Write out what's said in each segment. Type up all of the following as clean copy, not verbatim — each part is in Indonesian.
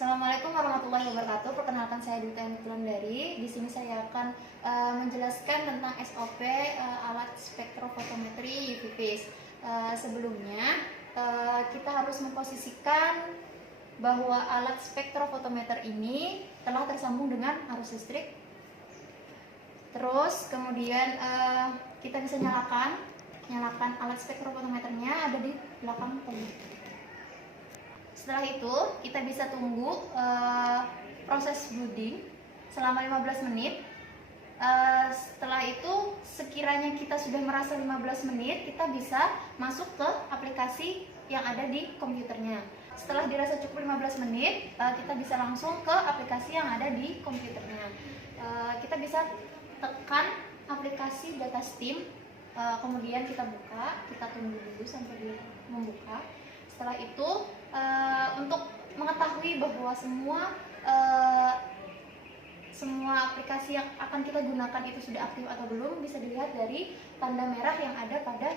Assalamualaikum warahmatullahi wabarakatuh. Perkenalkan, saya Duta Wulandari. Di sini saya akan menjelaskan tentang SOP alat spektrofotometri UV phase. Sebelumnya kita harus memposisikan bahwa alat spektrofotometer ini telah tersambung dengan arus listrik. Terus kemudian kita bisa nyalakan alat spektrofotometernya, ada di belakang tadi. Setelah itu kita bisa tunggu proses brooding selama 15 menit. Setelah itu sekiranya kita sudah merasa 15 menit, kita bisa masuk ke aplikasi yang ada di komputernya. Setelah dirasa cukup 15 menit, kita bisa langsung ke aplikasi yang ada di komputernya. Kita bisa tekan aplikasi data steam, kemudian kita buka, kita tunggu dulu sampai dia membuka. Setelah itu untuk mengetahui bahwa semua aplikasi yang akan kita gunakan itu sudah aktif atau belum, bisa dilihat dari tanda merah yang ada pada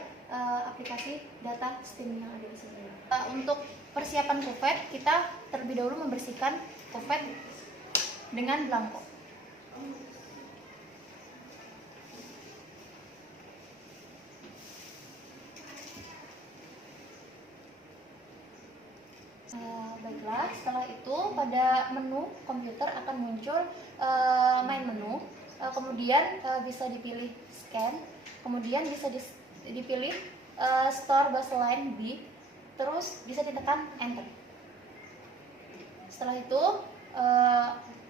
aplikasi data steam yang ada di sini. Untuk persiapan kuvet, kita terlebih dahulu membersihkan kuvet dengan blanko. Baiklah, setelah itu pada menu komputer akan muncul main menu, kemudian bisa dipilih scan, kemudian bisa dipilih store baseline B, terus bisa ditekan enter. Setelah itu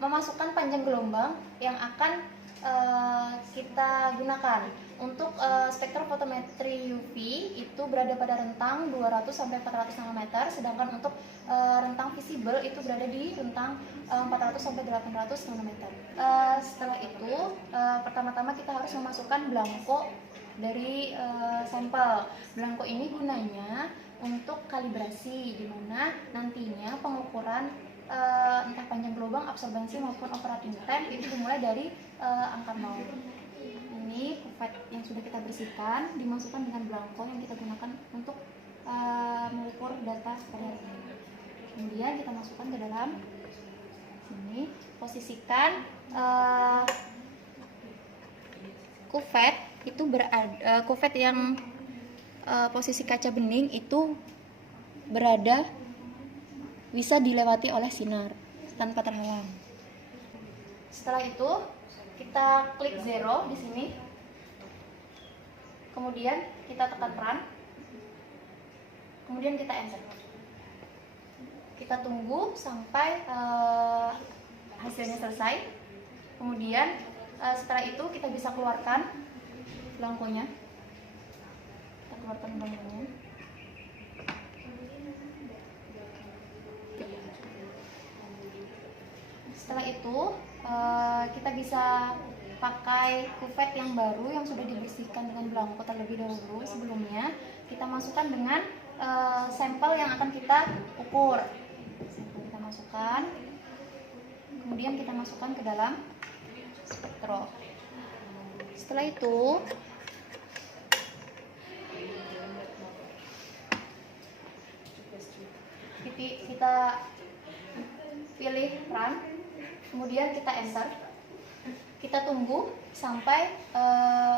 memasukkan panjang gelombang yang akan kita gunakan. Untuk spektrofotometri UV itu berada pada rentang 200 sampai 400 nanometer, sedangkan untuk rentang visible itu berada di rentang 400 sampai 800 nanometer. Setelah itu pertama-tama kita harus memasukkan blanko dari sampel. Blanko ini gunanya untuk kalibrasi, di mana nantinya pengukuran entah panjang gelombang, absorbansi maupun operating time itu dimulai dari angka 0. Ini kuvet yang sudah kita bersihkan dimasukkan dengan blanko yang kita gunakan untuk mengukur data pada hari ini. Kemudian kita masukkan ke dalam sini, posisikan kuvet itu kuvet yang posisi kaca bening itu berada bisa dilewati oleh sinar tanpa terhalang. Setelah itu kita klik 0 di sini, kemudian kita tekan run, kemudian kita enter. Kita tunggu sampai hasilnya selesai. Kemudian setelah itu kita bisa keluarkan blankonya. Kita keluarkan blankonya. Setelah itu kita bisa pakai kuvet yang baru yang sudah dibersihkan dengan blanko terlebih dahulu. Sebelumnya kita masukkan dengan sampel yang akan kita ukur. Sampel kita masukkan, kemudian kita masukkan ke dalam spektro. Setelah itu kita pilih run, kemudian kita enter. Kita tunggu sampai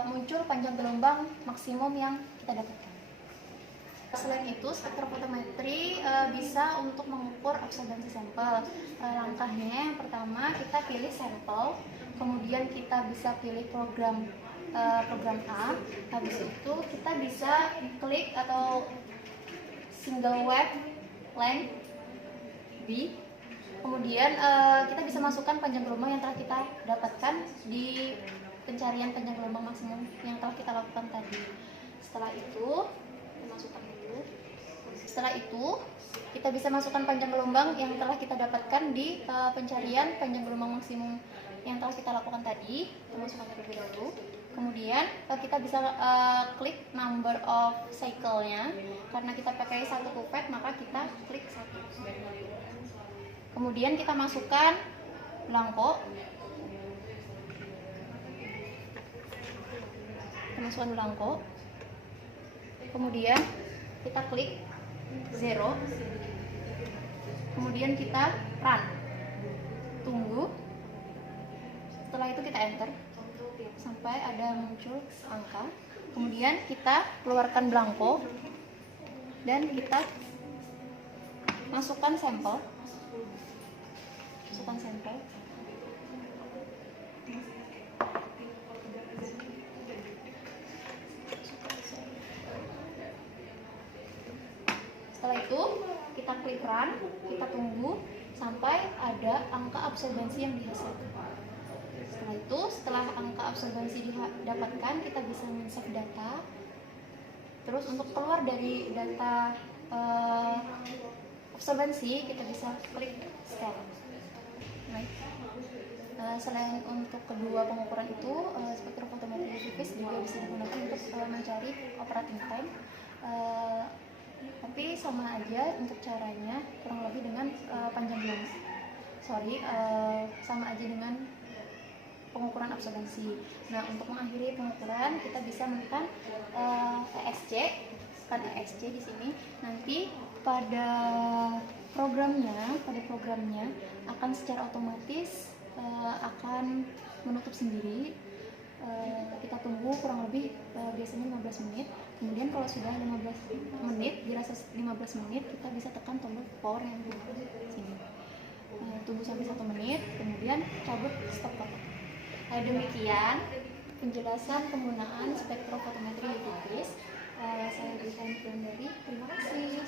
muncul panjang gelombang maksimum yang kita dapatkan. Selain itu, spektrofotometri bisa untuk mengukur absorbansi sampel. Langkahnya yang pertama, kita pilih sampel, kemudian kita bisa pilih program A. Habis itu kita bisa klik atau single wavelength B. Kemudian kita bisa masukkan panjang gelombang yang telah kita dapatkan di pencarian panjang gelombang maksimum yang telah kita lakukan tadi. Setelah itu kita masukkan dulu. Setelah itu kita bisa masukkan panjang gelombang yang telah kita dapatkan di pencarian panjang gelombang maksimum yang telah kita lakukan tadi. Kita masukkan terlebih dahulu. Kemudian kita bisa klik number of cycle-nya. Karena kita pakai satu kuvet, maka kita klik 1. Kemudian kita masukkan blanko. Kemudian kita klik 0. kemudian kita run, tunggu. Setelah itu kita enter sampai ada muncul angka, kemudian kita keluarkan belangko dan kita masukkan sampel. Setelah itu kita klik run, kita tunggu sampai ada angka absorbensi yang dihasilkan. Setelah itu, setelah angka absorbensi didapatkan, kita bisa men-save data. Terus untuk keluar dari data absorbensi, kita bisa klik scan. Baik. Selain untuk kedua pengukuran itu, spektrofotometri UV-Vis juga bisa digunakan untuk mencari operating time. Tapi sama aja untuk caranya, kurang lebih dengan panjang gelombang. Sama aja dengan pengukuran absorbensi. Nah, untuk mengakhiri pengukuran kita bisa menekan ESC, tekan ESC di sini. Nanti pada programnya akan secara otomatis akan menutup sendiri. Kita tunggu kurang lebih biasanya 15 menit. Kemudian kalau sudah 15 menit, dirasa 15 menit, kita bisa tekan tombol power yang di sini. Tunggu sampai 1 menit, kemudian cabut stop foto. Demikian penjelasan penggunaan spektrofotometri UV-Vis. Saya Desain Dari. Terima kasih.